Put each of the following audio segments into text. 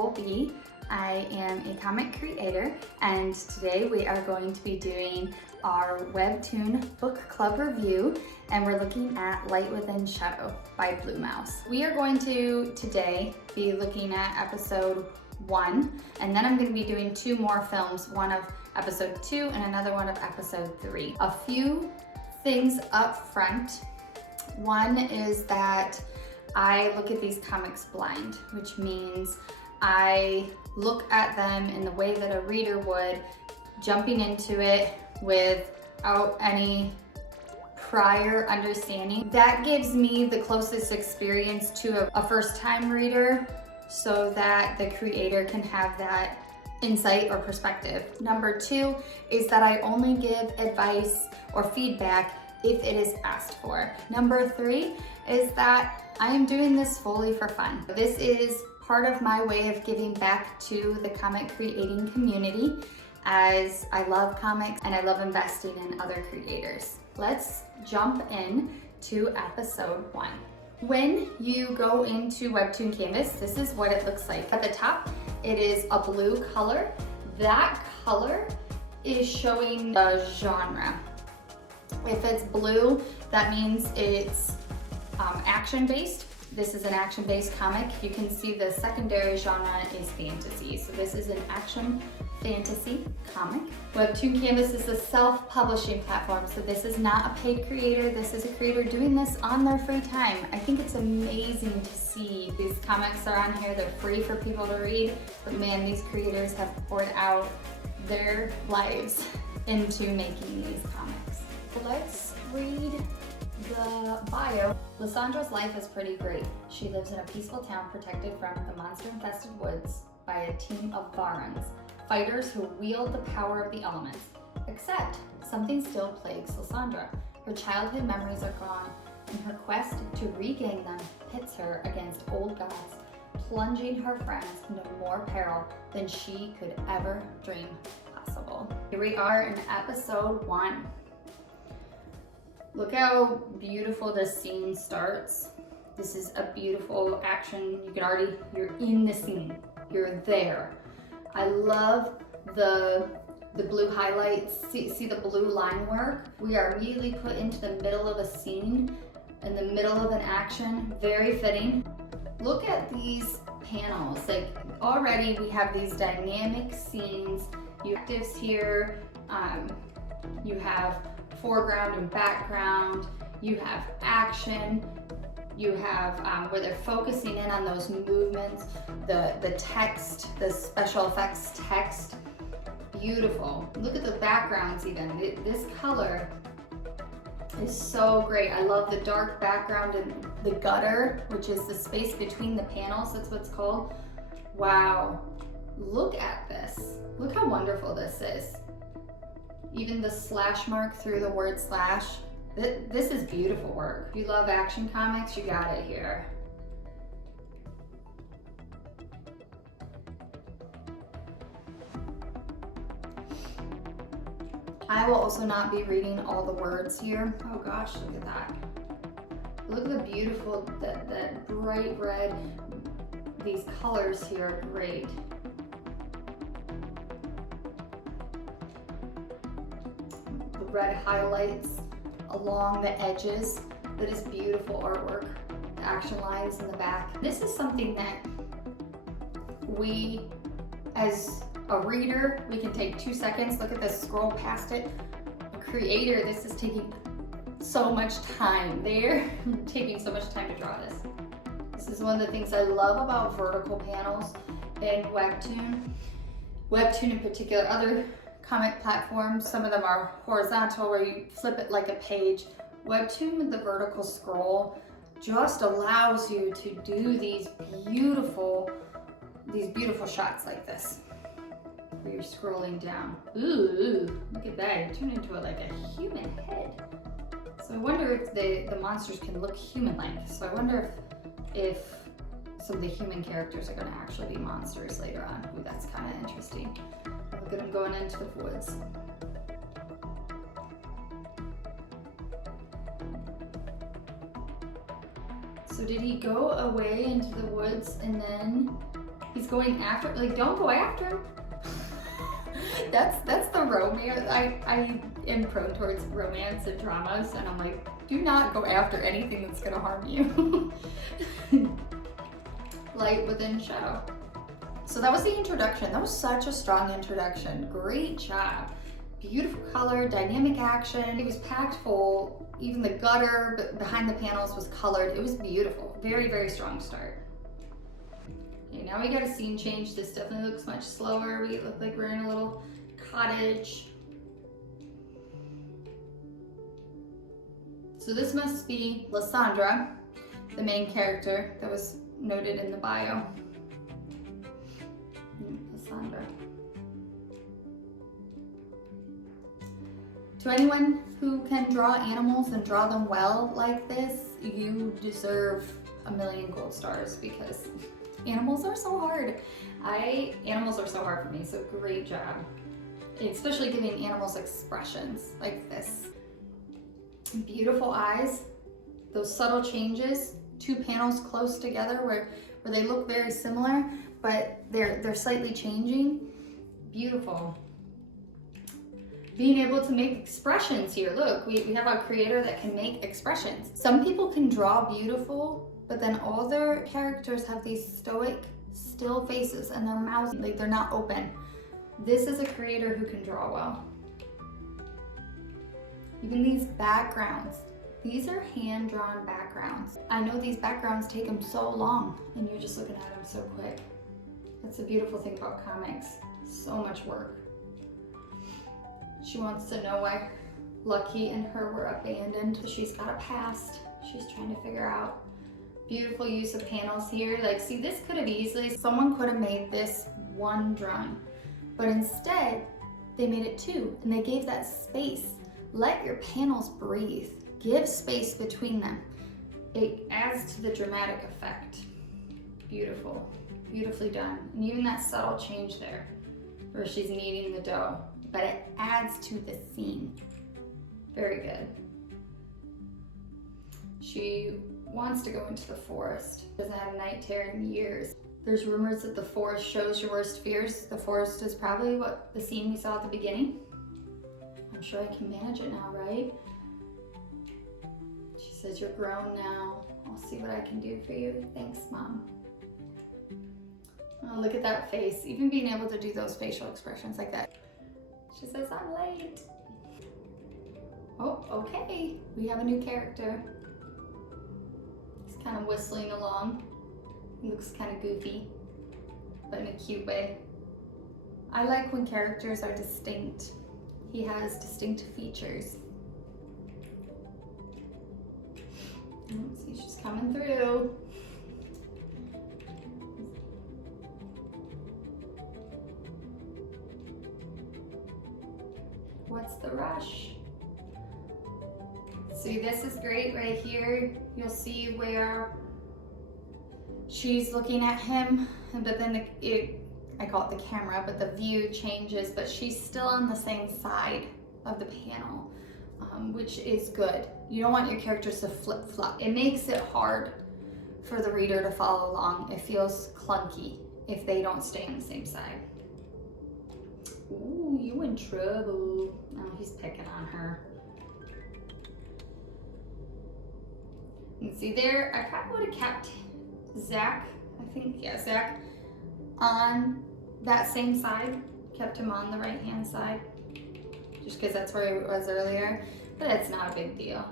Nicole B. I am a comic creator, and today we are going to be doing our WEBTOON book club review, and we're looking at Light Within Shadow by Blumouse. We are going to today be looking at episode 1, and then I'm going to be doing 2 more films, one of episode 2 and another one of episode 3. A few things up front. One is that I look at these comics blind, which means I look at them in the way that a reader would, jumping into it without any prior understanding. That gives me the closest experience to a first-time reader so that the creator can have that insight or perspective. Number 2 is that I only give advice or feedback if it is asked for. Number 3 is that I am doing this fully for fun. This is part of my way of giving back to the comic creating community, as I love comics and I love investing in other creators. Let's jump in to episode 1. When you go into WEBTOON Canvas, this is what it looks like. At the top, it is a blue color. That color is showing the genre. If it's blue, that means it's action-based. This is an action-based comic. You can see the secondary genre is fantasy. So this is an action fantasy comic. WEBTOON Canvas is a self-publishing platform, so this is not a paid creator. This is a creator doing this on their free time. I think it's amazing to see these comics are on here. They're free for people to read, but man, these creators have poured out their lives into making these comics. So let's read the bio. Lissandra's life is pretty great. She lives in a peaceful town protected from the monster-infested woods by a team of Varans, fighters who wield the power of the elements. Except something still plagues Lissandra. Her childhood memories are gone, and her quest to regain them pits her against old gods, plunging her friends into more peril than she could ever dream possible. Here we are in episode 1. Look how beautiful this scene starts. This is a beautiful action. You can already, you're in the scene. You're there. I love the blue highlights. See the blue line work? We are immediately put into the middle of a scene, in the middle of an action. Very fitting. Look at these panels. Like already we have these dynamic scenes. You have actives here. You have foreground and background, you have action, you have where they're focusing in on those movements, the text, the special effects text. Beautiful. Look at the backgrounds even. This color is so great. I love the dark background and the gutter, which is the space between the panels. That's what it's called. Wow. Look at this. Look how wonderful this is. Even the slash mark through the word slash. This is beautiful work. If you love action comics, you got it here. I will also not be reading all the words here. Oh gosh, look at that. Look at the beautiful, that bright red. These colors here are great. Red highlights along the edges. That is beautiful artwork. The action lines in the back. This is something that we, as a reader, we can take 2 seconds, look at this, scroll past it. A creator, this is taking so much time. They're taking so much time to draw this. This is one of the things I love about vertical panels in WEBTOON. WEBTOON in particular, other comic platforms, some of them are horizontal where you flip it like a page. WEBTOON with the vertical scroll just allows you to do these beautiful shots like this, where you're scrolling down. Ooh, look at that, you turn into like a human head. So I wonder if the monsters can look human-like. So I wonder if some of the human characters are gonna actually be monsters later on. Ooh, that's kind of interesting. Look at him going into the woods. So did he go away into the woods and then He's going after, like, don't go after him. That's the romance. I am prone towards romance and dramas, and I'm like, do not go after anything that's gonna harm you. Light within shadow. So that was the introduction. That was such a strong introduction. Great job. Beautiful color, dynamic action. It was packed full. Even the gutter behind the panels was colored. It was beautiful. Very, very strong start. Okay, now we got a scene change. This definitely looks much slower. We look like we're in a little cottage. So this must be Lysandra, the main character that was noted in the bio. Lysandra. To anyone who can draw animals and draw them well like this, you deserve a million gold stars, because animals are so hard. Animals are so hard for me, so great job. Especially giving animals expressions like this. Beautiful eyes, those subtle changes, two panels close together where they look very similar, but they're slightly changing. Beautiful. Being able to make expressions here. Look, we have a creator that can make expressions. Some people can draw beautiful, but then all their characters have these stoic, still faces, and their mouths, like, they're not open. This is a creator who can draw well. Even these backgrounds, these are hand-drawn backgrounds. I know these backgrounds take them so long, and you're just looking at them so quick. That's the beautiful thing about comics. So much work. She wants to know why Lucky and her were abandoned. She's got a past she's trying to figure out. Beautiful use of panels here. Like, see, this could have easily, someone could have made this one drawing, but instead they made it two, and they gave that space. Let your panels breathe. Give space between them. It adds to the dramatic effect. Beautiful, beautifully done. And even that subtle change there, where she's kneading the dough, but it adds to the scene. Very good. She wants to go into the forest. Doesn't have a night terror in years. There's rumors that the forest shows your worst fears. The forest is probably what the scene we saw at the beginning. I'm sure I can manage it now, right? She says, you're grown now. I'll see what I can do for you. Thanks, Mom. Oh, look at that face. Even being able to do those facial expressions like that. She says, I'm late. Oh, okay. We have a new character. He's kind of whistling along. He looks kind of goofy, but in a cute way. I like when characters are distinct. He has distinct features. See, she's coming through. What's the rush? See, this is great right here. You'll see where she's looking at him, but then I call it the camera, but the view changes, but she's still on the same side of the panel, which is good. You don't want your characters to flip-flop. It makes it hard for the reader to follow along. It feels clunky if they don't stay on the same side. Ooh, you in trouble. Oh, he's picking on her. And see there, I probably would have kept Zach, Zach on that same side, kept him on the right-hand side, just because that's where he was earlier, but it's not a big deal.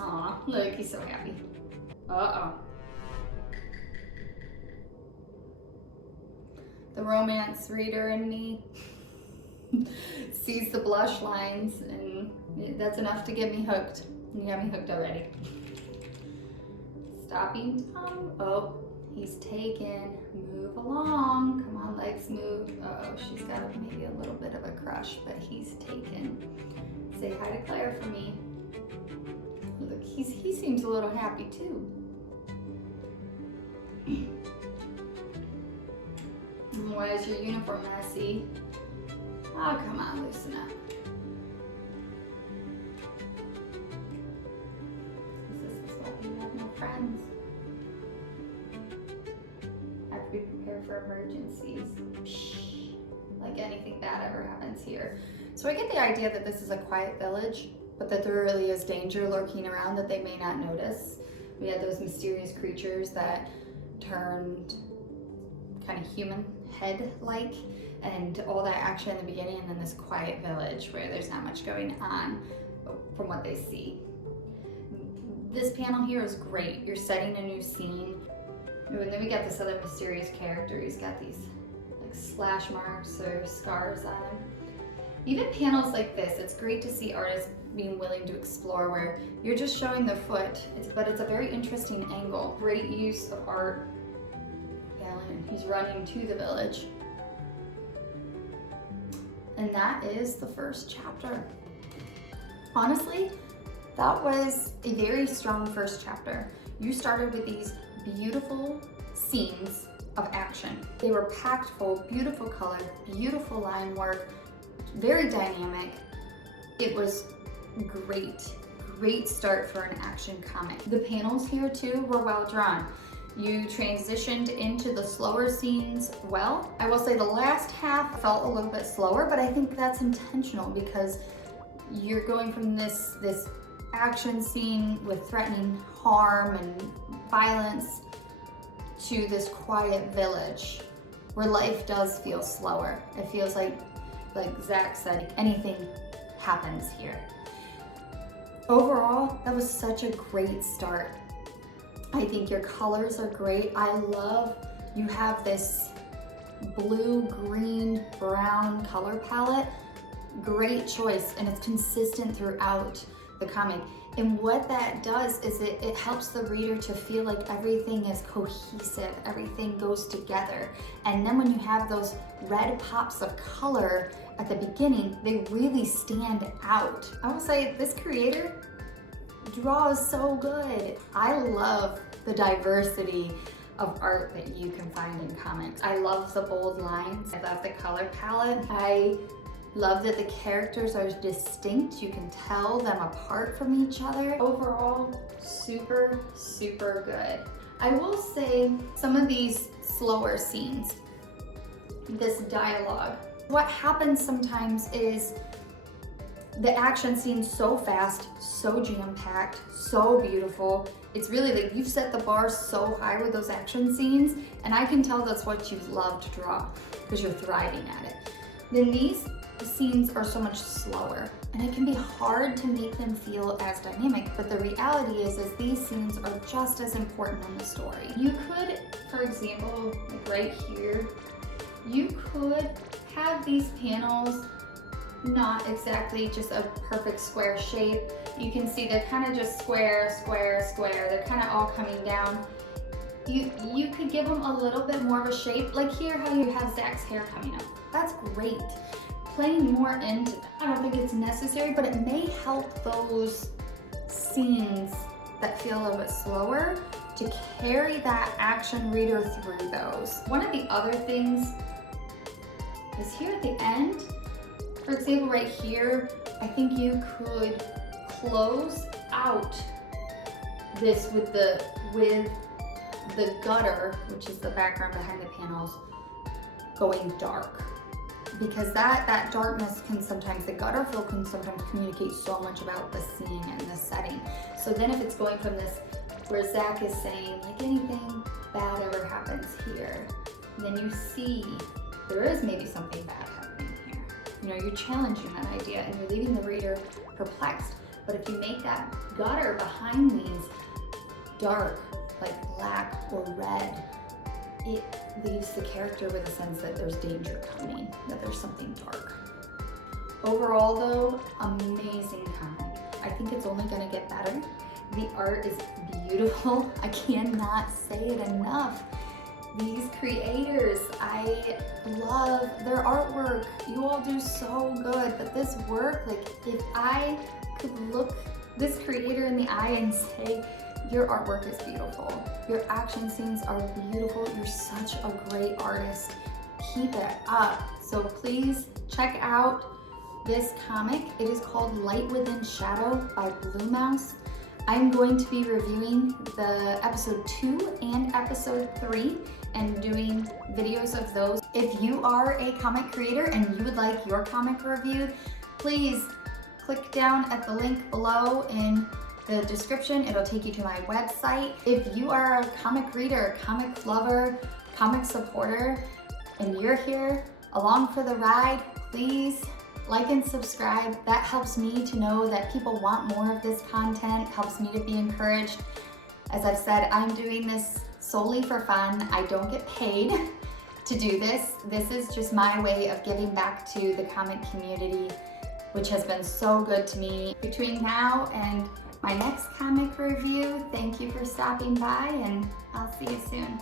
Aw, look, he's so happy. Uh-oh. The romance reader in me sees the blush lines, and that's enough to get me hooked. You got me hooked already. Stopping tongue. Oh, he's taken. Move along. Come on, legs move. Uh-oh, she's got maybe a little bit of a crush, but he's taken. Say hi to Claire for me. Look, he seems a little happy too. Why is your uniform messy? Oh, come on, loosen up. This is why you have no friends. be prepared for emergencies. Like anything bad ever happens here. So I get the idea that this is a quiet village, but that there really is danger lurking around that they may not notice. We had those mysterious creatures that turned kind of human head-like, and all that action in the beginning, and then this quiet village where there's not much going on from what they see. This panel here is great. You're setting a new scene. And then we got this other mysterious character. He's got these like slash marks or scars on him. Even panels like this, it's great to see artists being willing to explore where you're just showing the foot, but it's a very interesting angle. Great use of art. And he's running to the village. And that is the first chapter. Honestly, that was a very strong first chapter. You started with these beautiful scenes of action. They were packed full, beautiful color, beautiful line work, very dynamic. It was great start for an action comic. The panels here too were well drawn. You transitioned into the slower scenes well. I will say the last half felt a little bit slower, but I think that's intentional because you're going from this action scene with threatening harm and violence to this quiet village where life does feel slower. It feels like Zach said, anything happens here. Overall, that was such a great start. I think your colors are great. I love you have this blue, green, brown color palette. Great choice, and it's consistent throughout the comic. And what that does is it helps the reader to feel like everything is cohesive, everything goes together. And then when you have those red pops of color at the beginning, they really stand out. I will say this creator draws so good. I love the diversity of art that you can find in comics. I love the bold lines. I love the color palette. I love that the characters are distinct. You can tell them apart from each other. Overall, super good. I will say some of these slower scenes, this dialogue, what happens sometimes is the action seems so fast, so jam-packed, so beautiful. It's really like you've set the bar so high with those action scenes, and I can tell that's what you love to draw because you're thriving at it. Then these scenes are so much slower, and it can be hard to make them feel as dynamic, but the reality is these scenes are just as important in the story. You could, for example, like right here, you could have these panels not exactly just a perfect square shape. You can see they're kind of just square. They're kind of all coming down. You could give them a little bit more of a shape, like here how you have Zach's hair coming up. That's great. Playing more into that. I don't think it's necessary, but it may help those scenes that feel a little bit slower to carry that action reader through those. One of the other things is here at the end. For example, right here, I think you could close out this with the gutter, which is the background behind the panels, going dark. Because that darkness can sometimes, the gutter fill can sometimes communicate so much about the scene and the setting. So then if it's going from this, where Zach is saying, like anything bad ever happens here, then you see there is maybe something bad happening here. You know, you're challenging that idea and you're leaving the reader perplexed. But if you make that gutter behind these dark, like black or red, it leaves the character with a sense that there's danger coming, that there's something dark. Overall though, amazing comic. I think it's only gonna get better. The art is beautiful. I cannot say it enough. These creators, I love their artwork. You all do so good, but this work, like if I could look this creator in the eye and say, your artwork is beautiful. Your action scenes are beautiful. You're such a great artist. Keep it up. So please check out this comic. It is called Light Within Shadow by Blumouse. I'm going to be reviewing the episode 2 and episode 3 and doing videos of those. If you are a comic creator and you would like your comic reviewed, please click down at the link below in the description. It'll take you to my website. If you are a comic reader, comic lover, comic supporter, and you're here along for the ride, please like and subscribe. That helps me to know that people want more of this content, helps me to be encouraged. As I've said, I'm doing this solely for fun. I don't get paid to do this. This is just my way of giving back to the comic community, which has been so good to me. Between now and my next comic review, thank you for stopping by, and I'll see you soon.